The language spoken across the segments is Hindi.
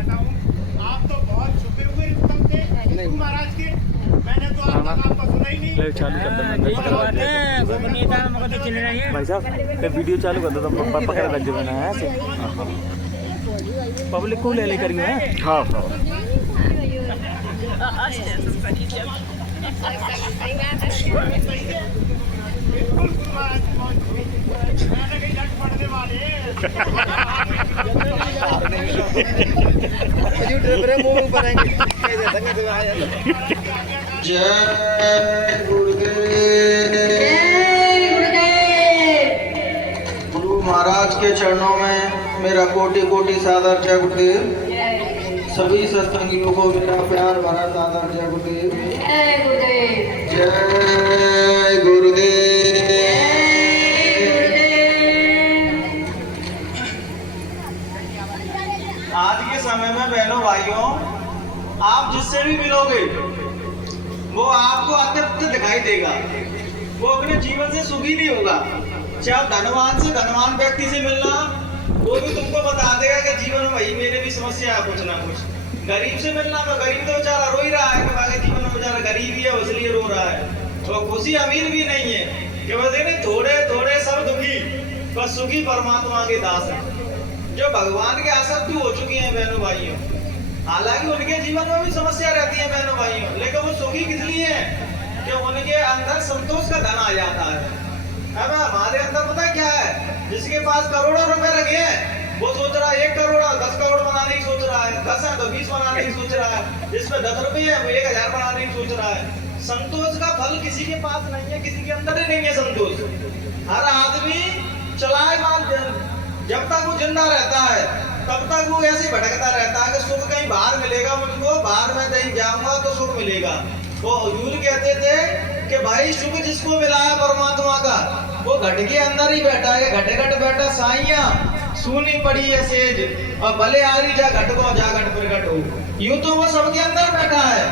चाहता हूँ। आप तो बहुत छुपे हुए उत्तम थे गुरु महाराज के। मैंने तो आज तक आपका सुना ही नहीं। चालू कर दो भाई साहब, वीडियो चालू कर दो तो पकड़ लग जाए ना ऐसे। पब्लिक को ले लेकर गए हैं। हाँ हाँ बिल्कुल गुरु महाराज बहुत मैंने कहीं लट पड़ने वाले जय गुरुदेव। गुरु महाराज के चरणों में मेरा कोटि कोटि सादर जय गुरुदेव। सभी सत्संगियों को मेरा प्यार भरा सादर जय गुरुदेव। जय गुरुदेव। आज के समय में बहनों भाइयों, आप जिससे भी मिलोगे वो आपको अतृप्त दिखाई देगा, वो अपने जीवन से सुखी नहीं होगा। चाहे धनवान से धनवान व्यक्ति से मिलना, वो भी तुमको बता देगा कि जीवन में भाई मेरे भी समस्या है कुछ ना कुछ। गरीब से मिलना तो गरीब तो बेचारा रो ही रहा है कि भाई जीवन में बेचारा गरीब ही है इसलिए रो रहा है। तो खुशी अमीर भी नहीं है कि बस थोड़े थोड़े सब दुखी, बस सुखी परमात्मा के दास है जो भगवान के आसक्त हो चुकी हैं बहनों भाइयों। हालांकि उनके जीवन में भी समस्या रहती है बहनों भाइयों, लेकिन वो सुखी किस लिए है कि उनके अंदर संतोष का धन आ जाता है। अब हमारे अंदर पता क्या है, जिसके पास करोड़ों रुपए रखे हैं वो सोच रहा है 1 करोड़ 10 करोड़ बनाने की सोच रहा है, 10 है तो 20 बनाने की सोच रहा है, जिसमें 10 रुपये है वो 1000 बनाने की सोच रहा है। संतोष का फल किसी के पास नहीं है, किसी के अंदर ही नहीं है संतोष। हर आदमी चलाएमान जब तक वो जिंदा रहता है तब तक वो ऐसे भटकता रहता है कि सुख कहीं बाहर मिलेगा मुझको, बाहर में कहीं जाऊंगा तो सुख मिलेगा। वो हुजूर कहते थे कि भाई सुख जिसको मिला है परमात्मा का वो घट के अंदर ही बैठा है। घटे घट बैठा साइया सुनी पड़ी है सेज और भले आरी जा घट को जा घट प्रकट हो। यूं तो वो सबके अंदर बैठा है,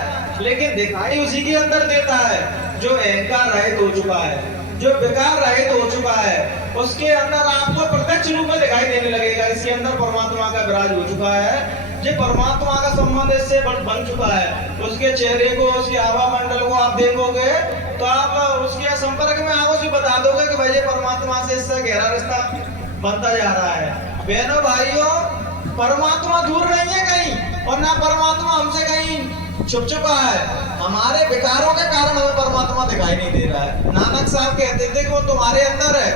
लेकिन दिखाई उसी के अंदर देता है जो अहंकार रहित हो चुका है, जो बेकार रहित हो चुका है। उसके अंदर आपको प्रत्यक्ष रूप में दिखाई देने लगेगा, इसके अंदर परमात्मा का विराज हो चुका है। जो परमात्मा का संबंध इससे बन चुका है। उसके चेहरे को, उसके आभा मंडल को आप देखोगे तो आप उसके संपर्क में आओ भी बता दोगे कि भाई ये परमात्मा से इससे गहरा रिश्ता बनता जा रहा है। बहनों भाइयों, परमात्मा दूर नहीं है कहीं और ना परमात्मा हमसे कहीं छुप छुपा है। हमारे विकारों के कारण हमें परमात्मा दिखाई नहीं दे रहा है। नानक साहब कहते थे कि वो तुम्हारे अंदर है।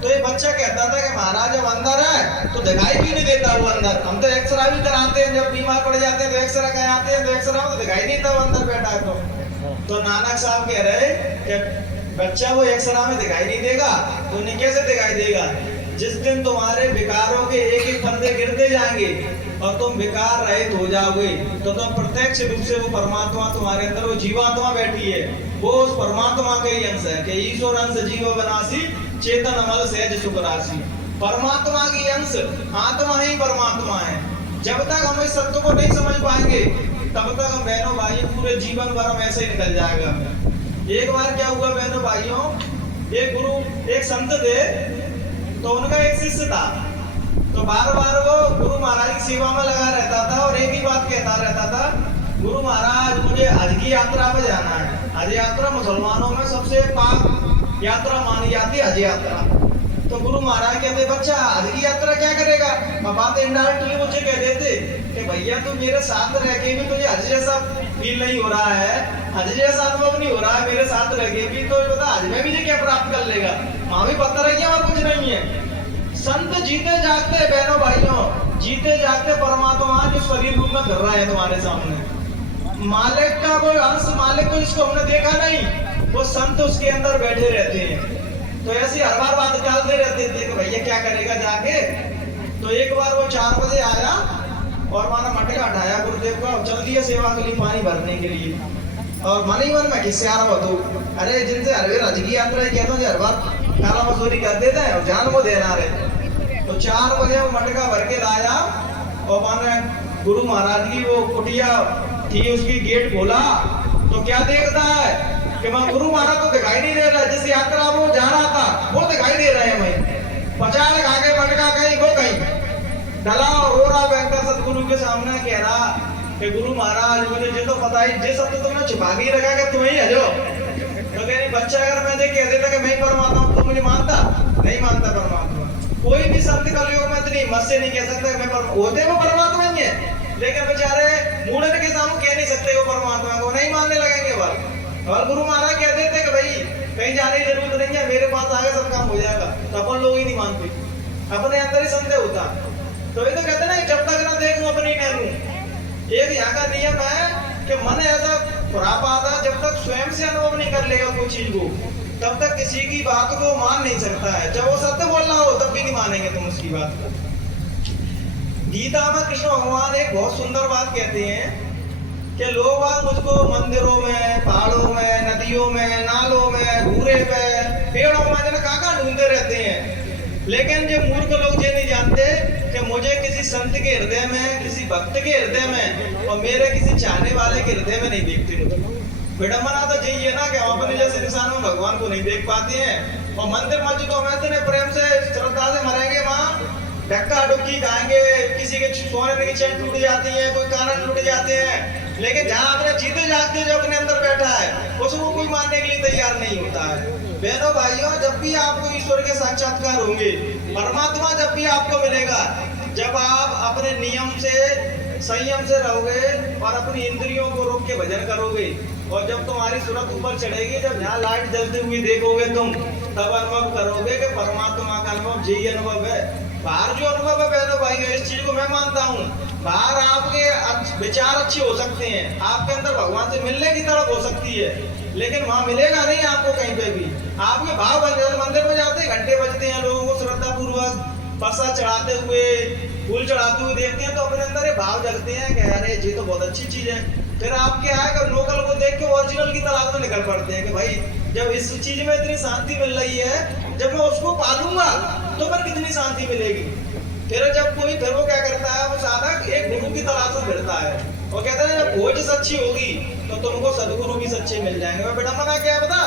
तो ये बच्चा कहता था कि महाराज जब अंदर है तो दिखाई भी नहीं देता वो अंदर। हम तो एक्सरा भी कराते हैं, जब बीमार पड़ जाते हैं तो एक्सरा कराते हैं, तो एक्सरा में तो दिखाई नहीं था वो अंदर बैठा है। तो नानक साहब कह रहे कि बच्चा वो एक्सरा में दिखाई नहीं देगा तो उन्हें कैसे दिखाई देगा? जिस दिन तुम्हारे विकारों के एक एक फंदे गिरते जाएंगे और तुम विकार रहित हो जाओगे तो तुम प्रत्यक्ष रूप से वो परमात्मा तुम्हारे अंदर, वो जीवात्मा बैठी है, वो उस परमात्मा का ही अंश है कि ईश्वर अंश जीव बनासी चेतन अमल सहज सुख राशि। परमात्मा की अंश आत्मा ही परमात्मा है। जब तक हम इस सत्य को नहीं समझ पाएंगे तब तक हम बहनों भाइयों पूरे जीवन भर हम ऐसे ही निकल जाएगा। एक बार क्या हुआ बहनों भाइयों, एक संत थे तो उनका एक शिष्य था। तो बार बार वो गुरु महाराज की सेवा में लगा रहता था और एक ही बात कहता रहता था, गुरु महाराज मुझे हज की यात्रा पे जाना है। हज यात्रा मुसलमानों में सबसे पाक यात्रा मानी जाती है हज यात्रा। तो गुरु महाराज कहते बच्चा हज की यात्रा क्या करेगा? बात इनडायरेक्टली मुझे कह देते कि भैया तू मेरे साथ रह के भी तुझे हज जैसा फील नहीं हो रहा है, हज जैसा अनुभव नहीं हो रहा है मेरे साथ रह के भी, तो बता हज में भी क्या प्राप्त कर लेगा? माँ भी पत्थर है क्या और कुछ नहीं है। संत जीते जागते बहनों भाइयों, जीते जागते परमात्मा जो शरीर रूप में कर रहा है तुम्हारे सामने। मालिक का कोई अंश, मालिक को जिसको हमने देखा नहीं, वो संत उसके अंदर बैठे रहते हैं। तो ऐसी हर बार बात टालते रहते थे कि भैया क्या करेगा जाके। तो एक बार वो 4 बजे आया और माना मटका हटाया गुरुदेव का, चल दिया सेवा के लिए पानी भरने के लिए। और मन ही मन में किससे आ रहा हो तो, अरे जिनसे हर बार हज की यात्रा कहता हूँ हर बार काला मजदूरी कर देता है और जान वो देना रहे। तो 4 बजे वो मटका भर के लाया और माने गुरु महाराज की वो कुटिया थी, उसकी गेट खोला तो क्या देखता है कि मैं गुरु महाराज को दिखाई नहीं दे रहा, जिस यात्रा वो जा रहा था वो दिखाई दे रहे हैं। मैं 50 आगे मटका कहीं वो कहीं डला और रो रहा भयंकर सतगुरु गुरु के सामने कह रहा कि गुरु महाराज मुझे ये तो पता ही, जिस सब तो तुमने छुपा के ही रखा कि तुम ही है जो। तो कह रही बच्चा अगर मैं देख कह देता कि मैं ही परमात्मा हूं तो मुझे मानता नहीं, मानता परमात्मा। कोई भी संत कलयुग में इतनी हिम्मत से नहीं कह सकता कि मैं होते वो परमात्मा ही है, लेकिन बेचारे मूढ़न के सामने कह नहीं सकते वो परमात्मा को, नहीं मानने लगेंगे बात। और गुरु महाराज कह देते कि भाई कहीं जाने की जरूरत नहीं है, मेरे पास आगे सब काम हो जाएगा, तो अपन लोग ही नहीं मानते, अपने अंदर ही संदेह होता। तो ये तो कहते ना जब तक ना देखूं अपनी नैनू। एक यहाँ का नियम है कि मन ऐसा खुरापात है, जब तक स्वयं से अनुभव नहीं कर लेगा कोई चीज को तब तक किसी की बात को मान नहीं सकता है। जब वो सत्य बोल रहा हो तब भी नहीं मानेंगे तुम उसकी बात को। गीता में कृष्ण भगवान एक बहुत सुंदर बात कहते हैं कि लोग आज मुझको मंदिरों में, पहाड़ों में, नदियों में, नालों में, घूरे पे, पेड़ों में जन कहाँ ढूंढते रहते हैं, लेकिन जो मूर्ख लोग ये नहीं जानते कि मुझे किसी संत के हृदय में, किसी भक्त के हृदय में और मेरे किसी चाहने वाले के हृदय में नहीं देखते। विडम्बना तो यही है ना कि हम अपने जैसे इंसान में भगवान को नहीं देख पाते हैं और मंदिर मस्जिदों में इतने प्रेम से श्रद्धा से मरेंगे, वहाँ धक्का डुक्की खाएंगे, किसी के सोने की चैन टूट जाती है, कोई कान टूट जाते हैं, लेकिन जहाँ अपने जीते जागते जो अपने अंदर बैठा है उसको कोई मानने के लिए तैयार नहीं होता है। बहनों भाइयों, जब भी आपको ईश्वर के साक्षात्कार होंगे, परमात्मा जब भी आपको मिलेगा, जब आप अपने नियम से, संयम से रहोगे और अपनी इंद्रियों को रोक के भजन करोगे और जब तुम्हारी सूरत ऊपर चढ़ेगी, जब यहाँ लाइट जलती हुई देखोगे तुम, तब अनुभव करोगे कि परमात्मा का अनुभव यही अनुभव है। बाहर जो अनुभव है बहनों भाइयों, इस चीज को मैं मानता हूँ, बाहर आपके विचार अच्छे हो सकते हैं, आपके अंदर भगवान से मिलने की तरफ हो सकती है, लेकिन वहां मिलेगा नहीं आपको कहीं पे भी। आपके भाव बन जाते, मंदिर में जाते हैं, घंटे बजते हैं, लोगों को श्रद्धा पूर्वक प्रसाद चढ़ाते हुए, फूल चढ़ाते हुए देखते हैं तो अपने अंदर ये भाव जगते हैं कि अरे ये तो बहुत अच्छी चीज है। फिर आप क्या है कि लोकल को देख के ओरिजिनल की तलाश में निकल पड़ते हैं कि भाई जब इस चीज में इतनी शांति मिल रही है, जब मैं उसको पालूंगा तो फिर कितनी शांति मिलेगी। फिर जब कोई, फिर वो क्या करता है, वो साधक एक गुरु की तलाश में फिरता है और कहता है जब खोज सच्ची होगी तो तुमको सदगुरु भी सच्चे मिल जाएंगे। मैं बेटा मना क्या बता,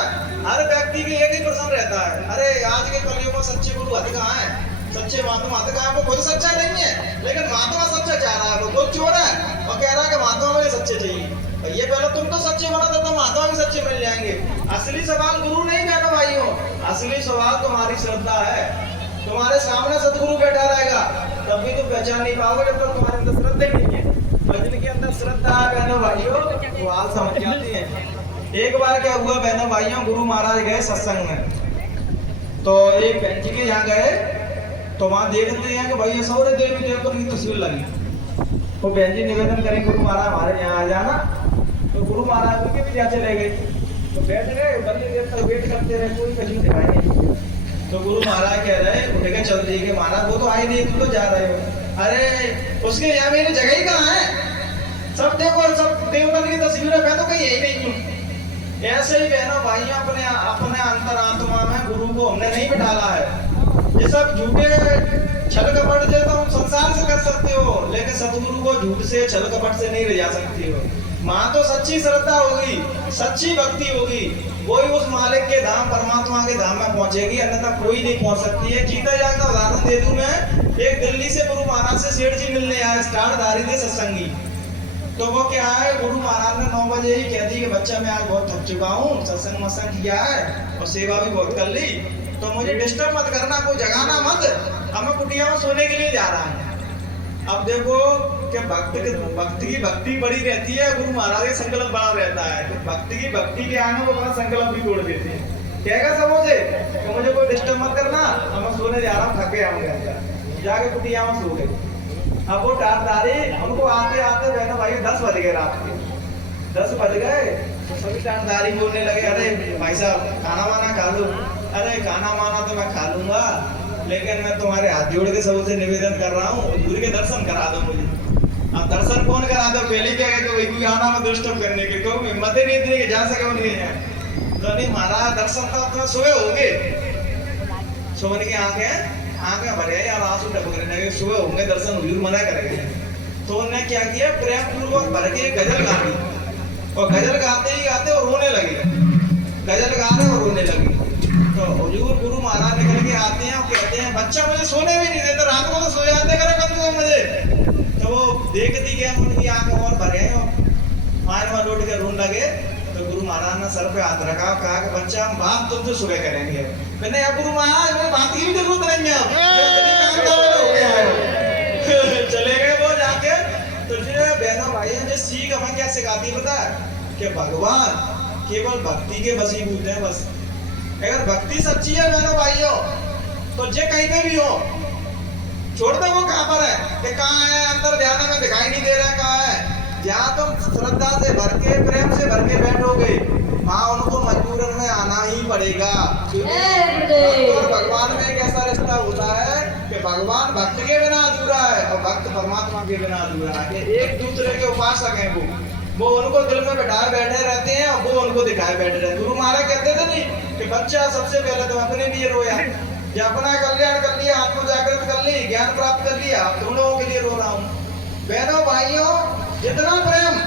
हर व्यक्ति की एक ही प्रश्न रहता है, अरे आज के कलयुग में सच्चे गुरु हद कहाँ है, सच्चे महात्मा हद कहाँ है। वो खुद सच्चा नहीं है, लेकिन महात्मा सच्चा चाह रहा है, वो खुद चोर है और कह रहा है कि महात्मा मुझे सच्चे चाहिए। ये पहले तुम तो सच्चे बना तो महात्मा भी सच्चे मिल जाएंगे। असली सवाल गुरु नहीं बहनों भाइयों, असली सवाल तुम्हारी श्रद्धा है। तुम्हारे सामने सदगुरु बैठा रहेगा तब भी तुम पहचान नहीं पाओगे जब तक तुम्हारे अंदर श्रद्धा नहीं है। भजन के अंदर श्रद्धा है बहनों भाइयों, वो हाल समझ जाते हैं। एक बार क्या हुआ बहनों भाइयों, गुरु महाराज गए सत्संग में, तो एक बहन जी के यहाँ गए तो वहां देखते हैं कि भाई सौरे देवी देवता की तस्वीर लगी। तो बहन जी निवेदन करें गुरु महाराज हमारे यहाँ आ जाना, तो गुरु महाराज उनके भी यहाँ चले गए, तो बैठ गए, बल्ले देर तक वेट करते रहे, कोई कहीं दिखाई नहीं। तो गुरु महाराज कह रहे उठ के चल दी के महाराज वो तो आए नहीं, तुम तो जा रहे हो। अरे उसके यहाँ मेरी जगह ही कहाँ है, सब देखो सब देवता की तस्वीर है, मैं तो कहीं यही नहीं हूँ। ऐसे ही बहनों भाइयों अपने अपने अंतरात्मा में गुरु को हमने नहीं बिठाला है। ये सब झूठे छल कपट से तो हम संसार से कर सकते हो, लेकिन सतगुरु को झूठ से छल कपट से नहीं ले जा सकती हो। माँ तो सच्ची श्रद्धा होगी, सच्ची भक्ति होगी, वही उस मालिक के धाम, परमात्मा के धाम में पहुंचेगी, अन्यथा कोई नहीं पहुंच सकती है। जीता जाता उदाहरण दे दूं मैं, एक दिल्ली से गुरु महाराज से सेठ जी मिलने आए, स्टार धारी थे सत्संगी। तो वो क्या है, गुरु महाराज ने 9 बजे ही कह दी कि बच्चा मैं आज बहुत थक चुका हूँ, सत्संग मत्संग किया है और सेवा भी बहुत कर ली, तो मुझे डिस्टर्ब मत करना, कोई जगाना मत, अब मैं कुटिया में सोने के लिए जा रहा हूँ। अब देखो कि भक्त की भक्ति बड़ी रहती है, गुरु महाराज का संकल्प बड़ा रहता है, तो भक्त की भक्ति के आने वो अपना संकल्प भी तोड़ देते हैं। कहेगा सब मुझे तो मुझे कोई डिस्टर्ब मत करना, अब मैं सोने जा रहा हूँ, थके आऊंगा, जाके कुटिया में सो गए। अब वो टाटदारी हमको आते आते बहनों भाई 10 बज गए, रात के 10 बज गए, तो सभी टाटदारी बोलने लगे, अरे भाई साहब खाना वाना खा लो। अरे खाना वाना तो मैं खा लूंगा, लेकिन मैं तुम्हारे हाथ जोड़ के सबसे निवेदन कर रहा हूँ, गुरु के दर्शन करा दो मुझे। अब दर्शन कौन करा दो, पहले क्या कहते वही कोई आना में दुष्ट करने के, क्यों हिम्मत ही नहीं इतनी कि जा सके उनके यहाँ। तो नहीं महाराज दर्शन तो तुम्हें सोए होंगे, सोने की आंखें भरे यार, आंसू टपक रहे हैं, सुबह होंगे दर्शन हुजूर मना करेंगे। तो उन्होंने क्या किया, प्रेम पूर्वक भर के गजल गा दी, और गजल गाते ही गाते वो रोने लगे, गजल गा रहे और रोने लगे। तो हुजूर गुरु महाराज निकल के आते हैं और कहते हैं बच्चा मुझे सोने भी नहीं देता, रात को तो सो जाते करे कम से कम मुझे। तो वो देखती गए उनकी आंख और भरे मार मार उठ के रोने लगे। तो गुरु महाराज ने सर पे हाथ रखा, कहा कि बच्चा हम बात तुमसे सुबह करेंगे। मैंने अब गुरु महाराज मैं बात की भी जरूरत नहीं है चले गए वो जाके। तो फिर बहनों भाइयों जो सीख हमें क्या सिखाती है पता है कि भगवान केवल भक्ति के वशीभूत है बस। अगर भक्ति सच्ची है बहनों भाइयों तो जे कहीं पे भी हो छोड़ दो, वो कहाँ पर है कि कहाँ है अंदर ध्यान में दिखाई नहीं दे रहा है कहाँ है। जहाँ तुम श्रद्धा से भर के प्रेम से भर के बैठोगे वहाँ उनको मजबूरन में आना ही पड़ेगा। और भगवान में एक ऐसा रिश्ता होता है कि भगवान भक्त के बिना अधूरा है और भक्त परमात्मा के बिना अधूरा है। एक दूसरे के उपासक हैं वो उनको दिल में बैठाए बैठे रहते हैं और वो उनको दिखाए बैठे रहते हैं। गुरु महाराज कहते थे नहीं कि बच्चा सबसे पहले तो अपने लिए रोया, जब अपना कल्याण कर लिया, आत्म जागृत कर ली, ज्ञान प्राप्त कर लिया, तुम लोगों के लिए रो रहा हूँ। बहनों भाइयों जितना प्रेम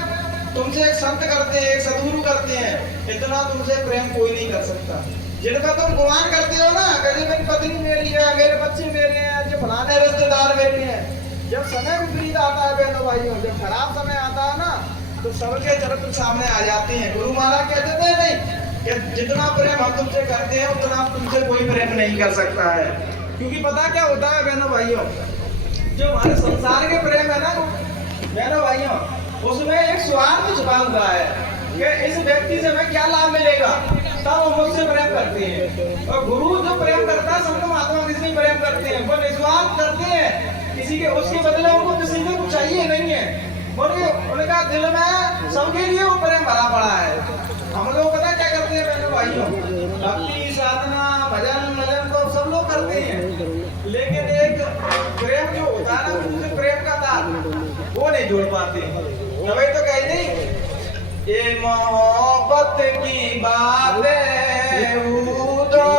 तुमसे एक संत करते हैं, एक सदगुरु करते हैं, इतना तुमसे प्रेम कोई नहीं कर सकता। जिनका तुम गुमान करते हो ना, कभी मेरी पत्नी मेरी है, मेरे बच्चे मेरे हैं, जो फलाने रिश्तेदार मेरे हैं, जब समय विपरीत आता है बहनों भाइयों, जब खराब समय आता है ना तो सबके चरित्र सामने आ जाते हैं। गुरु महाराज कहते थे नहीं कि जितना प्रेम हम तुमसे करते हैं उतना तुमसे कोई प्रेम नहीं कर सकता है। क्योंकि पता क्या होता है बहनों भाइयों, जो हमारे संसार के प्रेम है ना बहनों भाइयों, उसमें एक स्वार्थ छुपा हुआ है कि इस व्यक्ति से हमें क्या लाभ मिलेगा, तब वो मुझसे प्रेम करते हैं। और गुरु जो प्रेम करता है संत महात्मा किसी प्रेम करते हैं, वो निस्वार्थ करते हैं, किसी के उसके बदले उनको किसी से कुछ चाहिए नहीं है। उनका दिल में सबके लिए वो प्रेम भरा पड़ा है। हम लोग पता क्या करते हैं बहनों भाइयों, भक्ति साधना भजन भजन तो सब लोग करते हैं, लेकिन एक प्रेम जो होता है ना उससे प्रेम का तार वो नहीं जोड़ पाते। तभी तो कही नहीं ये मोहब्बत की बातें उदो,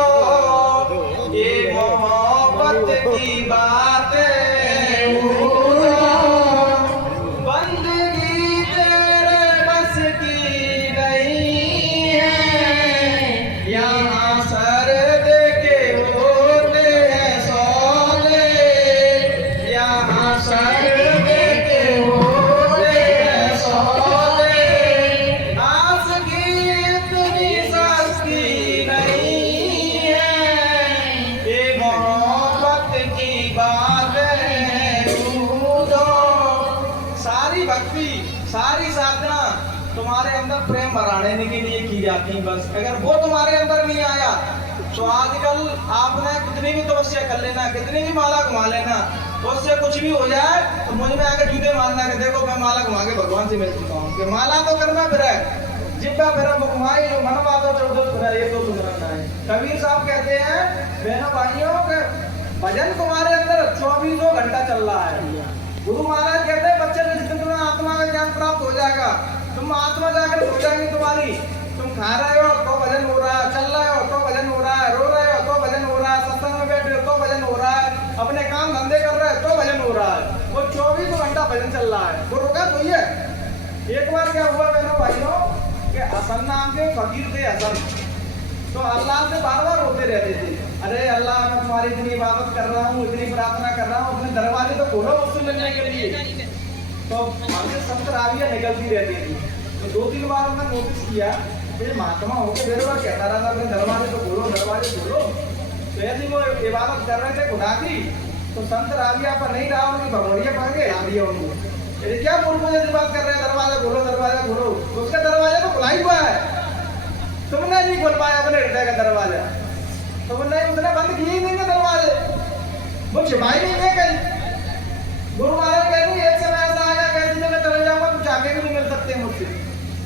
ये मोहब्बत की बातें उदो, बंदगी तेरे बस की नहीं है, यहाँ सर दे के होते हैं सौदे, यहाँ सर दे के होते हैं सौदे, आस की इतनी सस्ती नहीं है, ये मोहब्बत की बातें उदो। सारी भक्ति सारी साधना तुम्हारे अंदर प्रेम बढ़ाने के लिए की जाती है बस। अगर वो तुम्हारे अंदर नहीं आया तो आजकल आपने कितनी भी तपस्या कर लेना, कितनी भी माला घुमा लेना, उससे कुछ भी हो जाए तो मुझ में आके जूते मारना कि देखो मैं माला घुमा के भगवान से मिल चुका हूँ। कि माला तो करना फिर है, जिब्बा मेरा मुखमाई जो मन बातों चौदह फिर ये तो सुधरना है। कबीर साहब कहते हैं बहनों भाइयों के भजन तुम्हारे अंदर 24 घंटा चल रहा है। गुरु महाराज कहते हैं बच्चे जितने तुम्हें आत्मा का ज्ञान प्राप्त हो जाएगा, तुम आत्मा जाकर हो जाएंगे तुम्हारी, तुम खा रहे हो तो भजन हो रहा है, चल रहे हो तो भजन हो रहा है, रो रहे हो तो भजन हो रहा है, सत्संग में बैठे हो तो भजन हो रहा है, अपने काम धंधे कर रहे हो तो भजन हो रहा है। वो 24 घंटा भजन चल रहा है। वो रोका तो ये एक बार क्या हुआ बहनों भाइयों कि हसन नाम के फकीर थे हसन, तो अल्लाह से बार बार रोते रहते थे, अरे अल्लाह मैं तुम्हारी इतनी इबादत कर रहा हूँ, इतनी प्रार्थना कर रहा हूँ, अपने दरवाजे तो खोलो मुझसे मिलने के लिए। तो हमसे संत रावियाँ निकलती रहती थी। तो 2-3 बार हमने नोटिस किया ये महात्मा होकर मेरे बार कहता रहा था अपने दरवाजे तो खोलो दरवाजे खोलो। तो ऐसी वो इबादत कर रहे थे खुदा की, तो संत राविया पर नहीं रहा, उनकी भगवड़िया पकड़ के आ दिया उनको, ये क्या मुझे बात कर रहे हैं दरवाजा खोलो दरवाजा खोलो। तो उसका दरवाजा तो खुला ही हुआ है, तुमने नहीं खोल पाया अपने हृदय का दरवाजा, तो उसने बंद किए ही नहीं दरवाजे, वो छिपाई नहीं है कहीं। गुरु महाराज कहते हैं एक समय ऐसा आया कैसी जगह चले जाऊंगा तुम जाके भी नहीं मिल सकते मुझसे।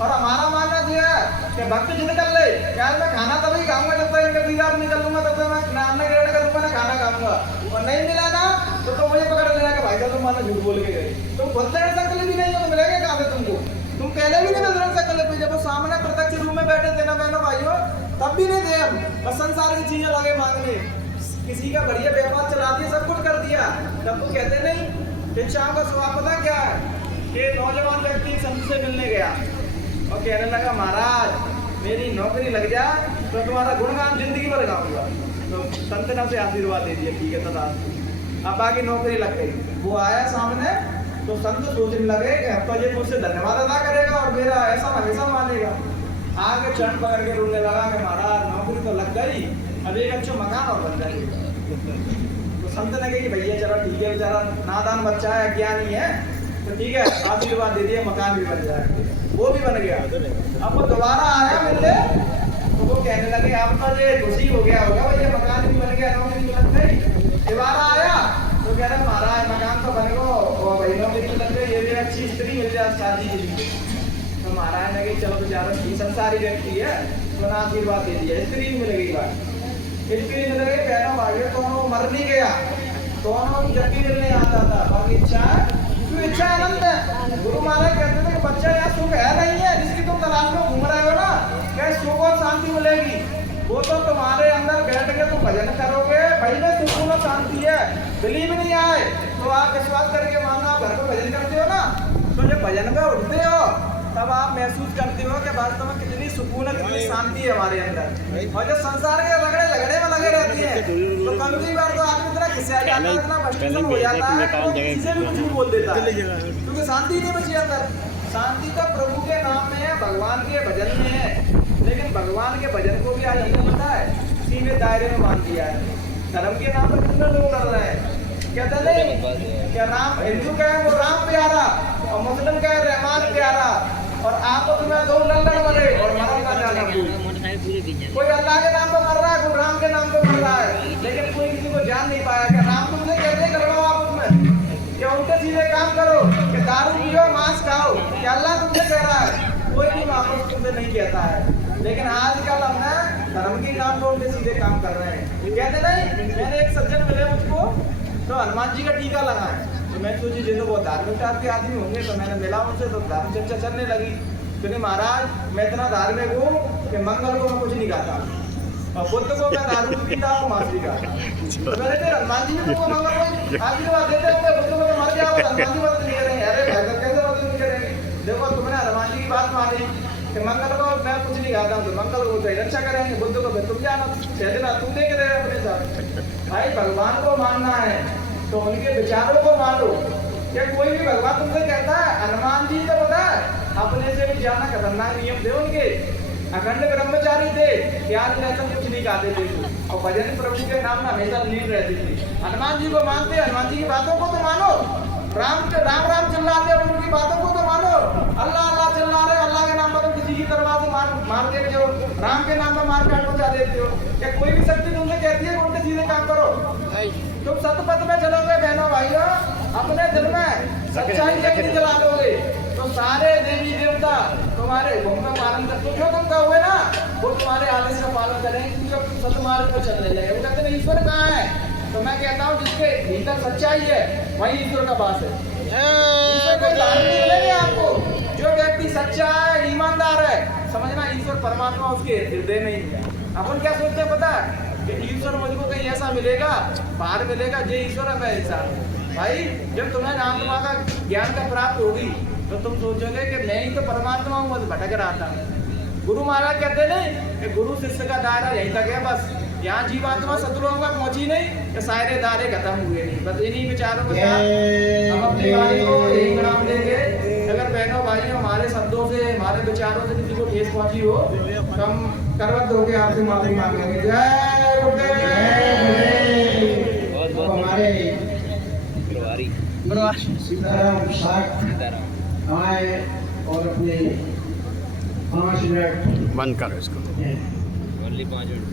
और हमारा मानना यह है कि भक्त जिद कर ले यार मैं खाना तभी खाऊंगा जब तक इनका दीदार निकल लूंगा, तब तक मैं नाम ग्रहण करूंगा ना खाना खाऊंगा, और नहीं मिला ना तो मुझे पकड़ लेना कि भाई साहब तुम मानो झूठ बोल के गए, तुम खुद दृढ़ संकल्प भी नहीं हो तो मिलेगा कहाँ से तुमको, तुम पहले भी नहीं दृढ़ संकल्प, जब वो सामने प्रत्यक्ष रूप में बैठे थे ना बहनों भाइयों तब भी नहीं थे हम, बस संसार की चीजें लगे मांगने, किसी का बढ़िया व्यापार चला दिया सब कुछ कर दिया। तब तो कहते नहीं कि शाम का स्वभाव पता क्या है कि नौजवान व्यक्ति संत से मिलने गया और कहने लगा महाराज मेरी नौकरी लग जाए तो तुम्हारा गुणगान जिंदगी भर गाऊंगा। तो संत ने उसे आशीर्वाद दे दिया ठीक है तथा अब बाकी नौकरी लग गई। वो आया सामने तो संत सोचने लगे कि अब तो ये मुझसे धन्यवाद अदा करेगा और मेरा ऐसा हमेशा मानेगा। आगे चरण पकड़ के रोने लगा कि महाराज नौकरी तो लग गई, अब एक अच्छा मकान और बन जाएगा। तो संत ने कहा कि भैया चलो ठीक है, बेचारा नादान बच्चा है, अज्ञानी है, तो ठीक है आशीर्वाद दे दिए, मकान भी बन जाएगा। वो भी बन गया। अब वो दोबारा आया मिलने, तो वो कहने लगे अब तो ये खुशी हो गया होगा, ये मकान भी बन गया, नौकरी भी लग गई। दोबारा आया तो कह रहा महाराज मकान तो बन गो और भाई नौकरी भी लग गई, ये भी अच्छी स्त्री मिल जाए शादी के लिए। तो महाराज ने कहा चलो बेचारा संसारी व्यक्ति है, तो ना आशीर्वाद दे दिया, स्त्री भी मिल गई। बात स्त्री मिल गई, बहनों भाइयों दोनों मर नहीं गया, दोनों जब भी मिलने आता था। और इच्छा क्यों? इच्छा आनंद है। गुरु महाराज कहते थे कि बच्चा यहाँ सुख है नहीं है जिसकी तुम तलाश में घूम रहे हो ना, क्या सुख और शांति मिलेगी? वो तो तुम्हारे अंदर बैठ के तुम भजन करोगे, भाई में सुकून और शांति है। बिलीव नहीं आए तो आप विश्वास करके मानो, आप घर पर भजन करते हो ना, तो जब भजन में उठते हो तब आप महसूस करते हो कि वास्तव में कितनी सुकून है, कितनी शांति है हमारे अंदर। और जब संसार के झगड़े में लगे रहती है तो कभी बार तो आदमी इतना खिसिया जाता है, इतना फ्रस्ट्रेशन हो जाता है, किसी से भी कुछ भी बोल देता है, क्योंकि शांति नहीं बची अंदर। शांति तो प्रभु के नाम में है, भगवान के भजन में है। लेकिन भगवान के भजन को भी आज हमको पता है सीधे दायरे में मान दिया है। धर्म के नाम पर कितने लोग लड़ रहे हैं, कहते नहीं क्या राम, हिंदू कहे वो राम प्यारा और मुस्लिम कहे रहमान प्यारा, और आपस में दो लड़न बने और मरना जाना। कोई अल्लाह के नाम पर मर रहा है, कोई राम के नाम पर मर रहा है, लेकिन कोई किसी को जान नहीं पाया कि राम तुमसे कैसे करवाओ आपस में, क्या उल्टे सीधे काम करो, कि दारू पियो मांस खाओ, क्या अल्लाह तुमसे कह रहा है? कोई भी वापस तुमसे नहीं कहता है। लेकिन आजकल हम ना धर्म के नाम पर उल्टे सीधे काम कर रहे हैं। कहते नहीं, मैंने एक सज्जन मिले मुझको तो हनुमान जी का टीका लगाए, तो मैं सोची जैसे वो धार्मिक टाइप के आदमी होंगे, तो मैंने मिला उनसे तो धर्म चर्चा चलने लगी। क्योंकि महाराज मैं इतना धार्मिक हूँ कि मंगल को मैं कुछ नहीं खाता, और बुद्ध को मैं दारू भी पीता हूँ, मांस भी खाता। तो मैंने फिर हनुमान जी को मंगल को आशीर्वाद देते होंगे, बुद्ध को तो मर जाओ, हनुमान जी बात नहीं करेंगे। अरे भाई कैसे बात नहीं करेंगे? देखो तुमने हनुमान जी की बात मानी कि मंगल को मैं कुछ नहीं खाता हूँ, तो मंगल को रक्षा करेंगे, बुद्ध को फिर तुम जाना, कहते तुम देख रहे अपने साथ। भाई भगवान को मानना है तो उनके विचारों को मानो। क्या कोई भी भगवान तुमसे कहता है? हनुमान जी तो पता है अपने से भी ज्यादा खतरनाक नियम थे उनके, अखंड ब्रह्मचारी थे, प्याज लहसुन कुछ नहीं खाते थे, और भजन प्रभु के नाम में हमेशा लीन रहती थी। हनुमान जी को मानते, हनुमान जी की बातों को तो मानो। राम राम चिल्लाते हैं, उनकी बातों को तो मानो। अल्लाह अल्लाह चिल्ला रहे, अल्लाह के नाम पर तुम किसी की तरह से मार देते हो, राम के नाम पर मार काट पहुंचा देते हो। क्या कोई भी शक्ति तुमसे कहती है उल्टे सीधे काम करो? तुम सतपथ में चलोगे बहनों भाइयों, अपने दिल में सच्चाई लेके चला लोगे तो सारे देवी देवता तुम्हारे हुक्म का पालन करते, जो तुम कहोगे ना वो तुम्हारे आदेश का पालन करेंगे, क्योंकि तुम सतमार्ग पर चलने लगे। वो कहते हैं ईश्वर कहाँ है? तो मैं कहता हूँ जिसके भीतर सच्चाई है वही ईश्वर का वास है। ईश्वर कोई धार्मिक नहीं मिलेंगे आपको। जो व्यक्ति सच्चा है, ईमानदार है, समझना ईश्वर परमात्मा उसके हृदय में ही है। अपन क्या सोचते हैं पता है कि ईश्वर मुझको कहीं ऐसा मिलेगा, बाहर मिलेगा, जे ईश्वर है मैं इंसान। भाई जब तुम्हें आत्मा का ज्ञान का प्राप्त होगी तो तुम सोचोगे कि मैं ही तो परमात्मा हूँ, बस भटक रहा था। गुरु महाराज कहते नहीं कि गुरु शिष्य का दायरा यहीं तक है, बस यहाँ जीवात्मा सतलों का पहुंची नहीं कि सारे दायरे खत्म हुए नहीं। बस इन्हीं विचारों के साथ हम अपनी वाणी को यही नाम देंगे। अगर बहनों भाइयों हमारे शब्दों से, हमारे विचारों से किसी को ठेस पहुंची हो तो हम करवट होकर आपसे माफी मांगेंगे। जय गुरुदेव। हमारे सीताराम साहब आए और अपने 5 मिनट बंद करो इसको। Only 5 minute